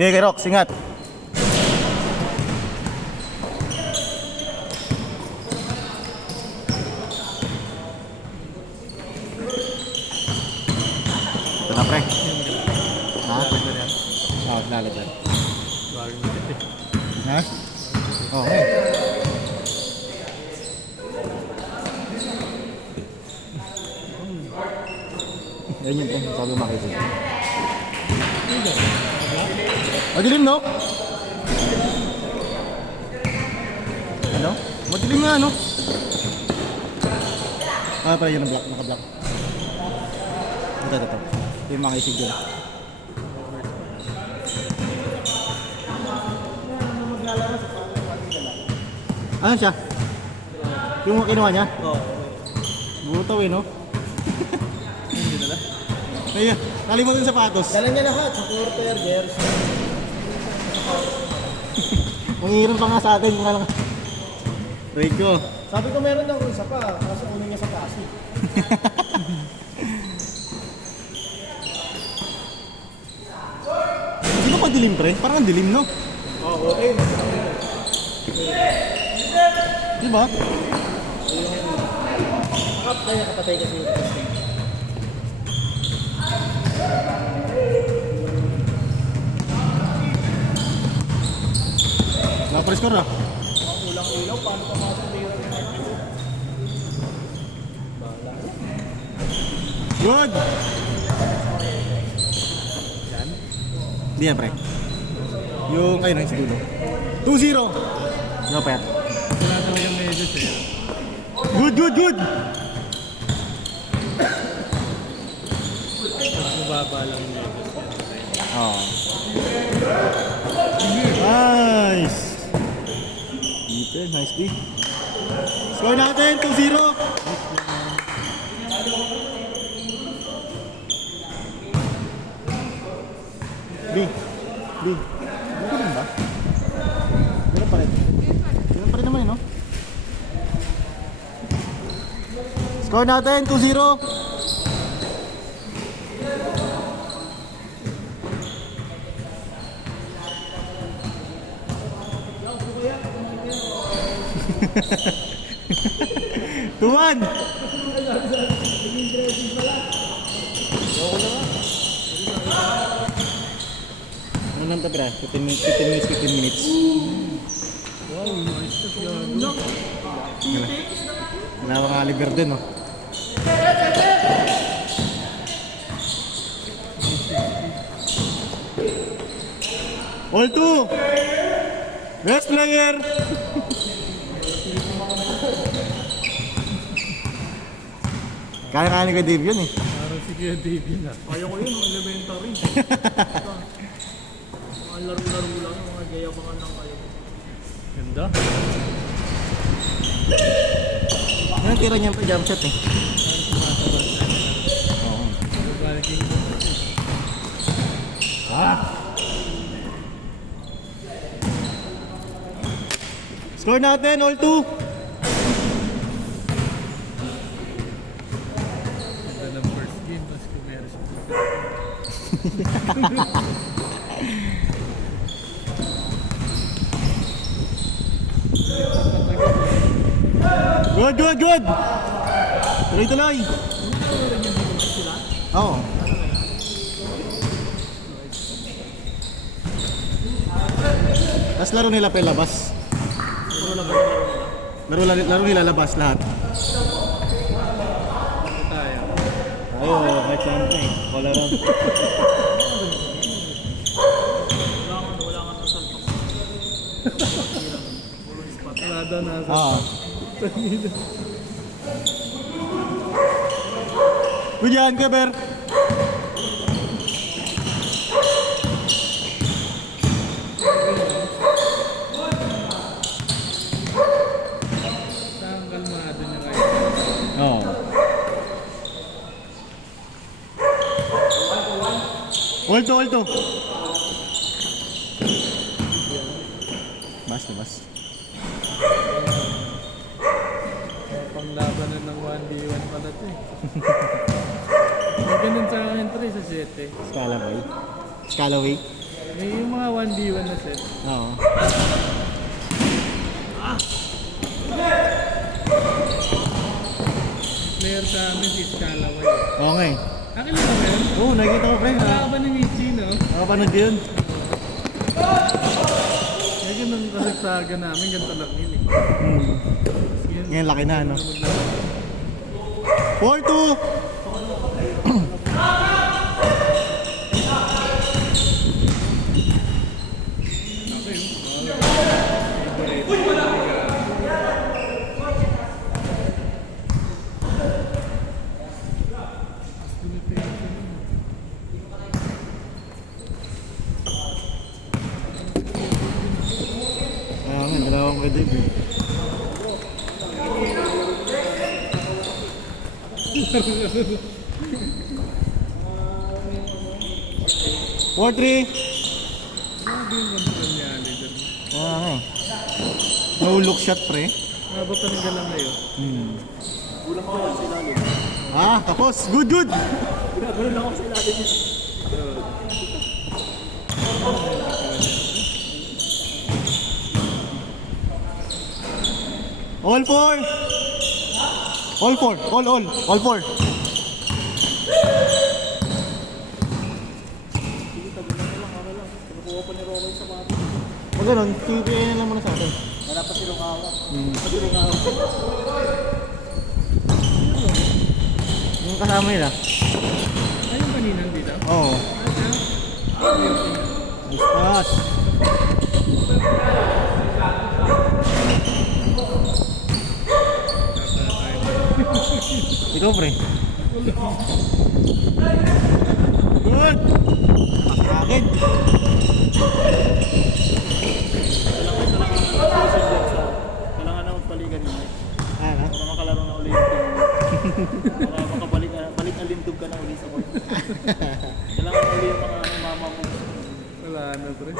Okay, kay Rox, ingat. Ito na, pre. Ha? Oo, lalagyan. Ha? Oo. Yan yun, sabi makikita. Madilim, no? Ano? Madilim nga, no? Ah, pala yun ang black, naka-black. Ito. Ito yung makisig dun. Ano siya? Yung kinuha niya? Oo. Butaw eh, no? Hindi nila. Ayun, tali mo dun sapatos. Dala niya lahat, supporter, jersey. Mangiram pa nga sa atin yung alang. Rico. Sabi ko meron daw isa pa, kasi ulo niya sa Pasig. Sino pa dilim, pre? Parang ang dilim, no? Oo, okay. Diba? Kaya kapatay kasi yung testing. Nakapares-score ah. Ulang-ulaw, paano pamasok dito? Good! Yan? Hindi yan, pre. Yung kayo na yung siguro. 2-0! No, per. Wala talagang medyo eh. Good! Mababa lang yung medyo. Oh. Nice! Dito, nice D. Score natin, 2-0! B. Ganun ba? Ganun pa rin. Ganun pa rin naman, no? Score natin, 2-0! Tuwan! Ano nang tabra? 15 minutes. Wow, nice to siya. Wala mga liver din, no? All two! Best player! Kaya-kaya ni Kuya Dave yun eh. Parang si Kuya Davey na. Kaya ko yun, mga elementary. Mga laro-laro lang, mga gayabangan lang kayo. Ganda. Ano tira niya pa jump shot eh? Oo. Score natin, all two! Ganda ng first game, tapos kumeros. Good! Tuloy! Oo. Tapos laro nila pa labas. Laro nila labas lahat. Tayo. Tayo, kahit saan pa eh. Wala rin. Wala nga ng salpang. Wala daw na sa... Oo. Good yan, Keber. Saan kalmado niya kayo? Oo. Ulto. Bas. Panglabanan ng 1v1 pala ito eh. May ganun sa akin 3 sa 7. Scalaway. Hindi yung mga 1v1 na set. Oo. Player sa amin si Scalaway. Oo nga eh. Akin lang ba yun? Oo, nakikita ko pre. Nakakaban ni Michi, no? Nakapanood ko yun. Kaya ganun kasagsaga namin, ganito lang yun eh. Ngayon laki na ano. 4-2! Ayun, dalawang pwede. 4-3. Grabe yung control niya, Ali. Ah, no look shot pre. Nabot ang galang na yun. Kulang ko lang sa ilalim. Ah, tapos. Good, good. Ginagano lang ako sa ilalim niya. All four. All four. All four. Sige, tabi na lang, okay lang. Kinukuha pa ni Romy sa mga. Pag ganun, PPA na lang muna sa atin. Wala pa silang hawak. Pag silang hawak. Yung kasama nila. Ay, yung kanina dito. Oo. Nice pass. Ikaw pre. Good. Akin. Kailangan na magpaligan niya. Ano? Para makalaro na ulit. Para makabalik alindog ka na ulit sa court. Kailangan na ulit yung mga mama mo. Wala na, pre.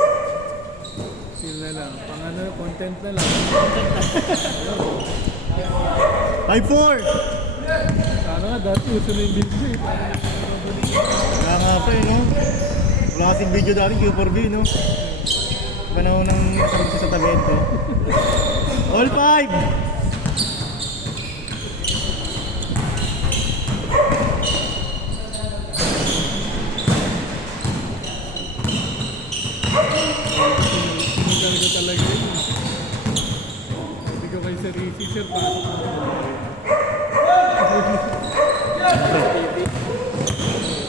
Sila lang. Pang ano, content na lang. 5-4. Sana nga, dati uso na yung video eh. Wala nga pa eh, no? Wala kasing video dati, Q4B, no? Panahon ng sarap sa talento. All 5! Sinigal ko talaga yun. Sabi ko kay Sir Easy, Sir, pasok mo.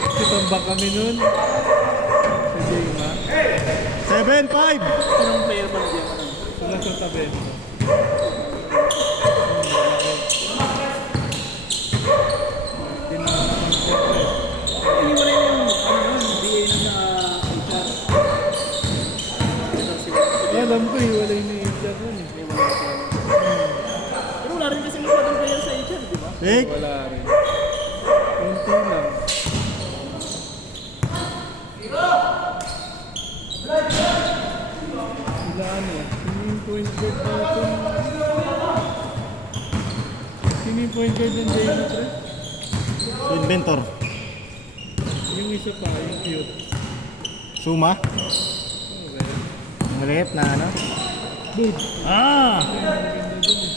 Kasi tambak kami nun. Sa Jema. 7-5! Sinong player ba na diyan? Sila sa tabi. Hindi mo rin yung DA na sa HR. Ito sila. Alam ko, hiwalay na yung HR nun eh. May wala sila. Pero wala rin kasi mga player sa HR, di ba? Big! Wala rin. Kunti lang. Sila ano, sino yung point guard natin? Sino yung point guard ng Jema, pre? Inventor. Yung isa pa, yung cute. Suma. Okay. Maliit na ano. Dude, Ah! ang ganda dun eh.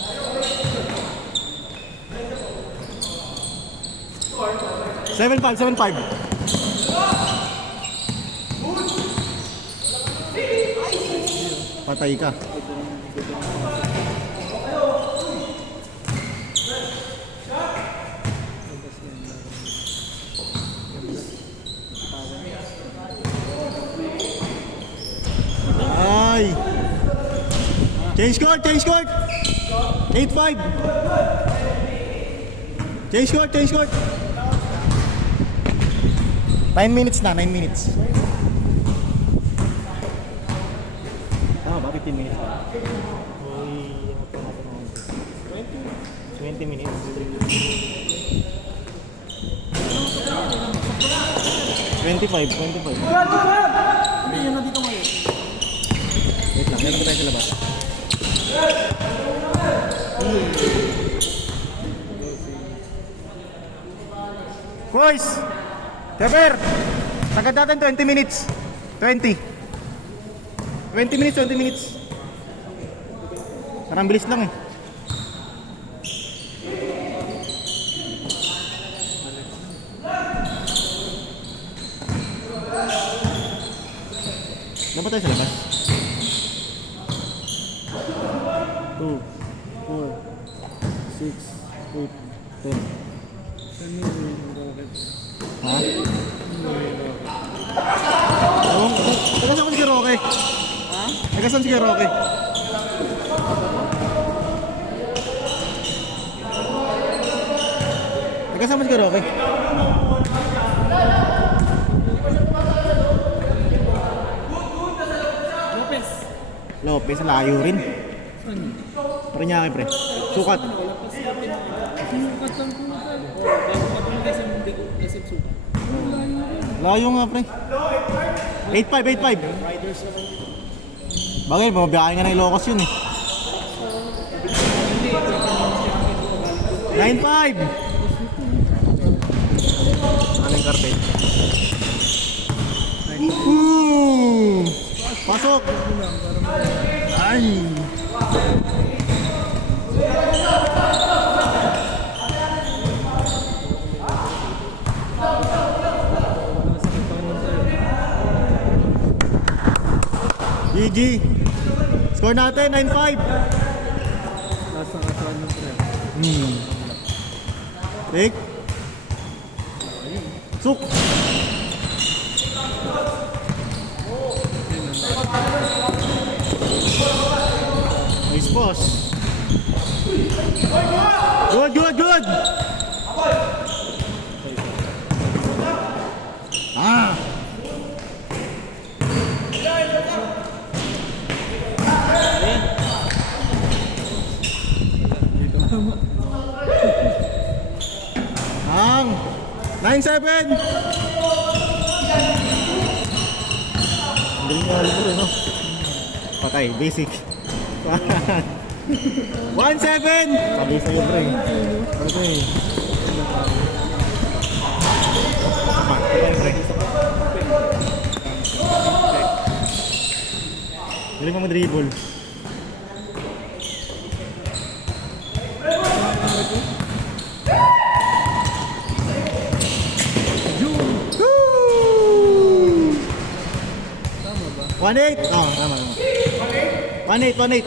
Seven five. Patay ka. Ay! Change court! 8-5! Change court! 9 minutes na, 9 minutes. Tama ba? 15 minutes pa? Uy, 20 minutes. 25. Hindi yun na dito ngayon. Wait lang, meron pa tayo sa labas. Boys! Trevor! Sagad natin 20 minutes. 20. 20 minutes, 20 minutes. Parang bilis lang eh. Dapat tayo sa labas. 2, 4, 6, 8, 10. Saan yung rocket? Ha? Ano yung rocket? Taga saan si Roque? Ha? Taga saan si Roque? Taga saan si Roque? Lopez. Lopez, layo rin. Saan yun? Paranaque pre. Sukat. Sinukat lang po ka. Bago pa tumagay sa mundo ko, SM Suka. Layo nga pre. 8.5, 8.5. Riders na lang. Bagay, bumabiyahe nga ng Ilocos yun eh. 9.5. Ano yung kartel? Pasok! Ay! GG! Score natin, 9.5! Taas ng asaan ng pre. Take! Suk! Nice boss! Good, good, good! Ah! Ang 9-7! Ang galing nga alam mo rin, no? Patay, basic. 1-7! Sabi sa'yo, pre. Okay. Patay, pre. Galing mo mag-dribble. Tama ba? 1-8! Oo, tama. 1-8, 1-8.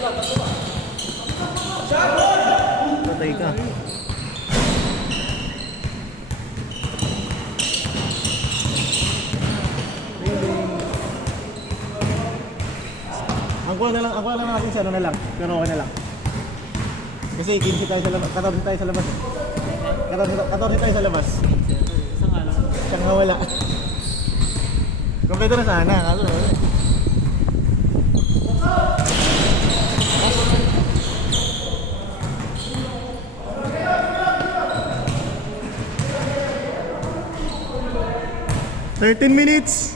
Patay ka. Ang kuha lang natin sa ano na lang, pero okay na lang. Kasi 15 tayo sa labas, 14 tayo sa labas eh. 14 tayo sa labas. Isang nga lang. Siyang nga wala. Kompleto na sana, kaso wala. "13 minutes."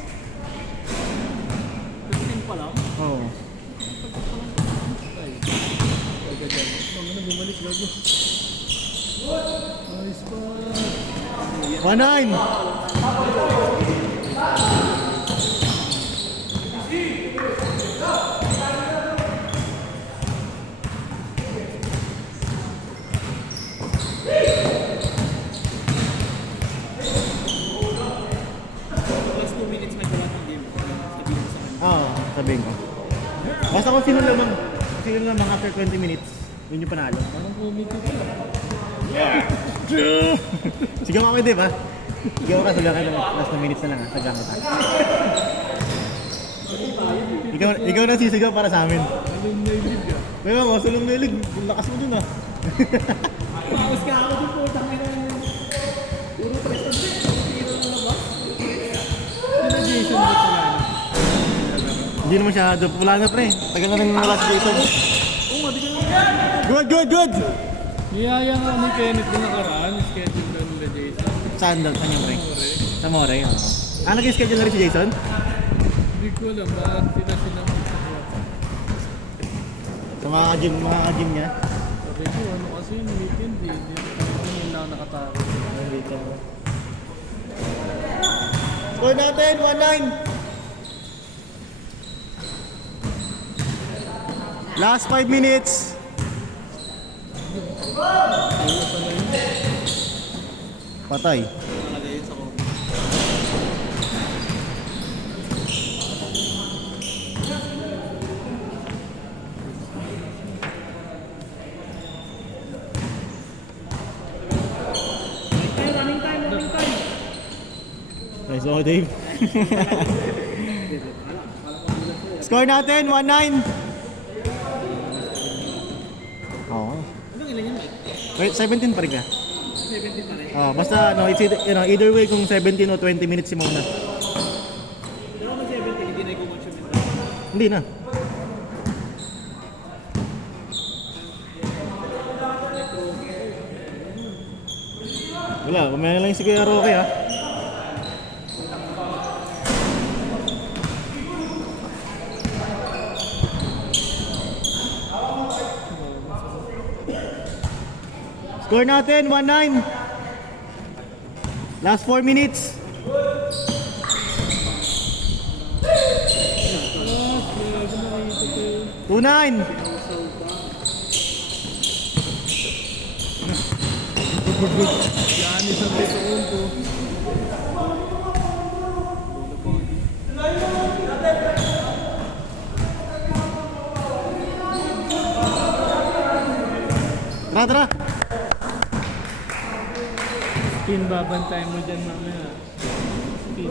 15 pa lang. Oo. Pagka dyan. Mga na bumalik gago. Nice pa. 1-9. Last 2 minutes may gawa ng game. Sabihin ko sa kanya. Oo, sabihin ko. Basta kung sino lamang after 20 minutes, yun yung panalo. Parang comedy ka. Sigaw kami, di ba? Sigaw ka, sabihan ka lang. Last 2 minutes na lang ha, sabihan kita. Ikaw na sisigaw para sa amin. Anong nailig ka? Kaya mo, sulong nilig. Lakas mo dun ah. Paus ka ako dun po. Tangin na yun. Puro press on set. Tira na ba? Sino Jason ba pala? Hindi na masyado. Wala na pre. Tagal na rin wala si Jason. Oo nga, bigyan lang. Good, good, good! Niyaya nga ni Kenneth na nakaraan. Schedule na nila Jason. Saan daw? Saan yung pre?Ore. Sa More, oo. Ah, nag-schedule na rin si Jason? Hindi ko alam bakit sila Sa mga gym niya? Sabi ko, ano kasi yung weekend eh. Hindi yun lang nakatakot. Score natin, 1-9. Last 5 minutes. Patay. Talaga yun sa corner. Nice ako, Dave. Score natin, 1-9. Oo. Anong ilan yan, Mike? Wait, 17 pa rin ka. 17 pa rin. Basta, no, it's either way kung 17 o 20 minutes si Mona. Pero kung 17, hindi na i-consume yun. Hindi na. Wala, mamaya na lang si Kuya Roque ha. Score natin, 1-9. Last 4 minutes. Two nine. Yan, isang bitoon po. Tara, tara. Spin, babantay mo dyan mamaya. Spin.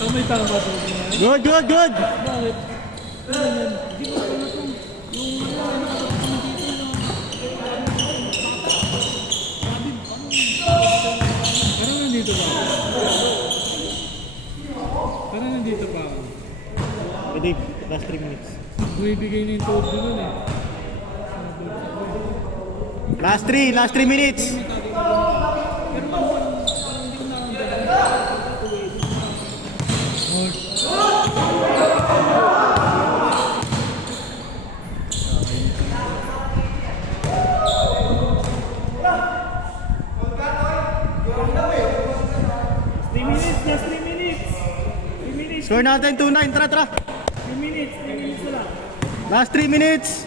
Oh, may tama to. Good, good, good. Bakit? Ano yan? Di ba ano to? Parang nandito pa ako. Parang nandito pa ako. Dave, last 3 minutes. Bumibigay na yung toad ko nun eh. Last 3 minutes. Score natin 2-9. Tara, tara. 3 minutes na lang. Last 3 minutes.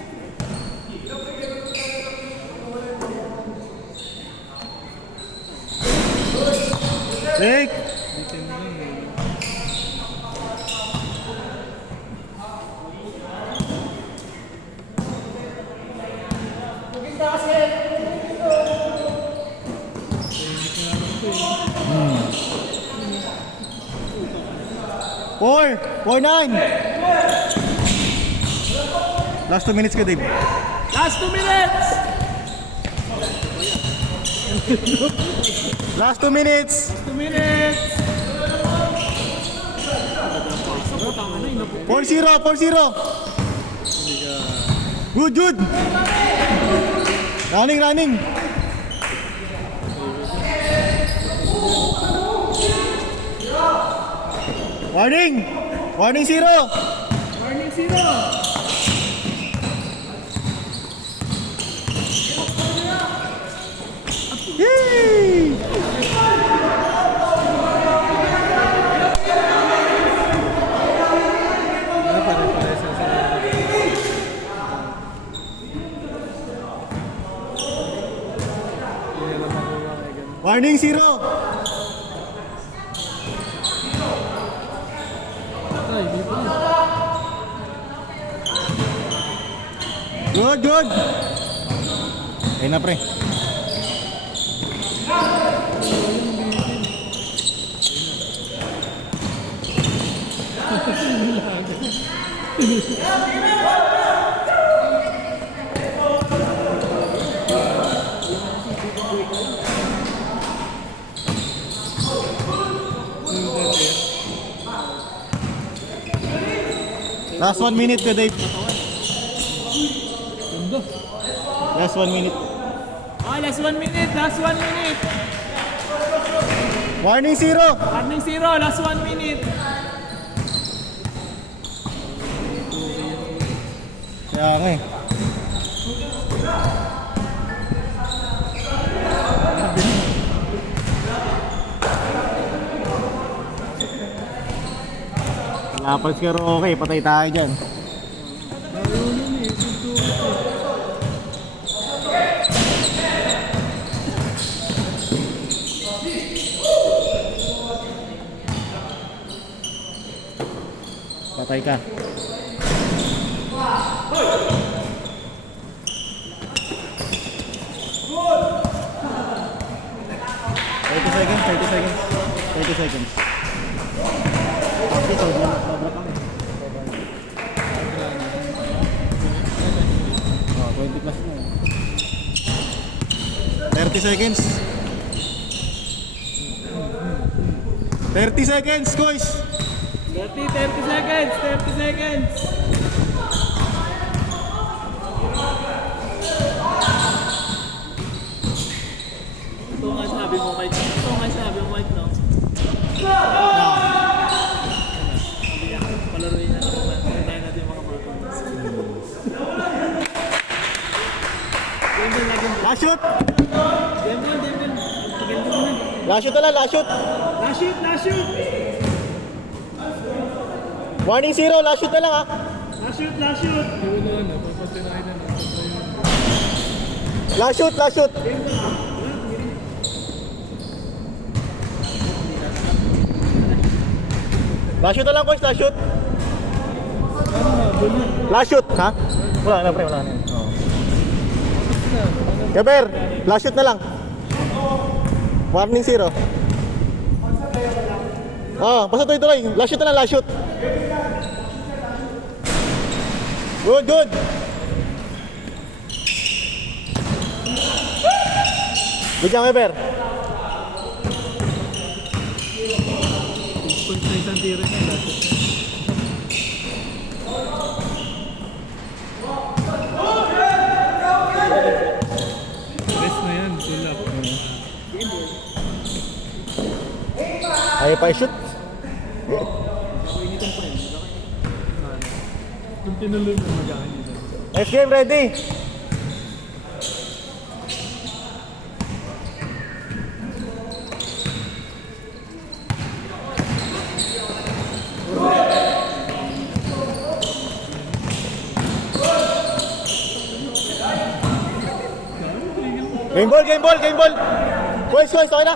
Break. Four, 4-9. Last 2 minutes ka, Dave. Last 2 minutes! Last 2 minutes. 2 minutes! 4-0, 4-0. Good, good. Running, running. Warning! Warning 0. Warning 0! Yay! Pare-pare sa sarili. Hindi naman makuha kay ganun. Warning 0. Ay, di pa. Good, good. Ayun na, pre. Last 1 minute ka, Dave. Last 1 minute. Oh, last 1 minute! Last 1 minute! Warning 0. Warning 0! Last 1 minute! Kaya nga eh. Wala pa siguro okay, patay tayo dyan. Ayaw nun eh. Sinturit eh. Patay ka. Thirty seconds, 30 seconds. 30 seconds. Okay, so sobra kami. Oh, 20 plus na. 30 seconds. 30 seconds, guys. 30 seconds! 30 seconds! Ito nga sabi mo, Mike. Ito nga sabi mo, Mike, no? Sabi niya, palaruin na naman. Palaruin natin yung mga marbles. Demon, lagi mo. Last shoot! Demon. Tagal mo na. Last shoot na lang, last shoot! Last shoot! Warning 0, last shoot na lang ha! Last shoot! Iwan na, papatirahin na. Last shoot, last shoot! Last shoot na lang, coach, last shoot! Last shoot, ha? Wala na, pre, wala na. Gaber, last shoot na lang. Warning 0. Basta tuloy-tuloy. Last shoot na lang, last shoot. Good. Good job, Weber. Kung sa isang tiro niya, last shoot. Best na yan. Tulak. Ayaw pa i-shoot. Kung tinuloy mo, mag-aanin na. Next game, ready? Game ball. Boys, okay na?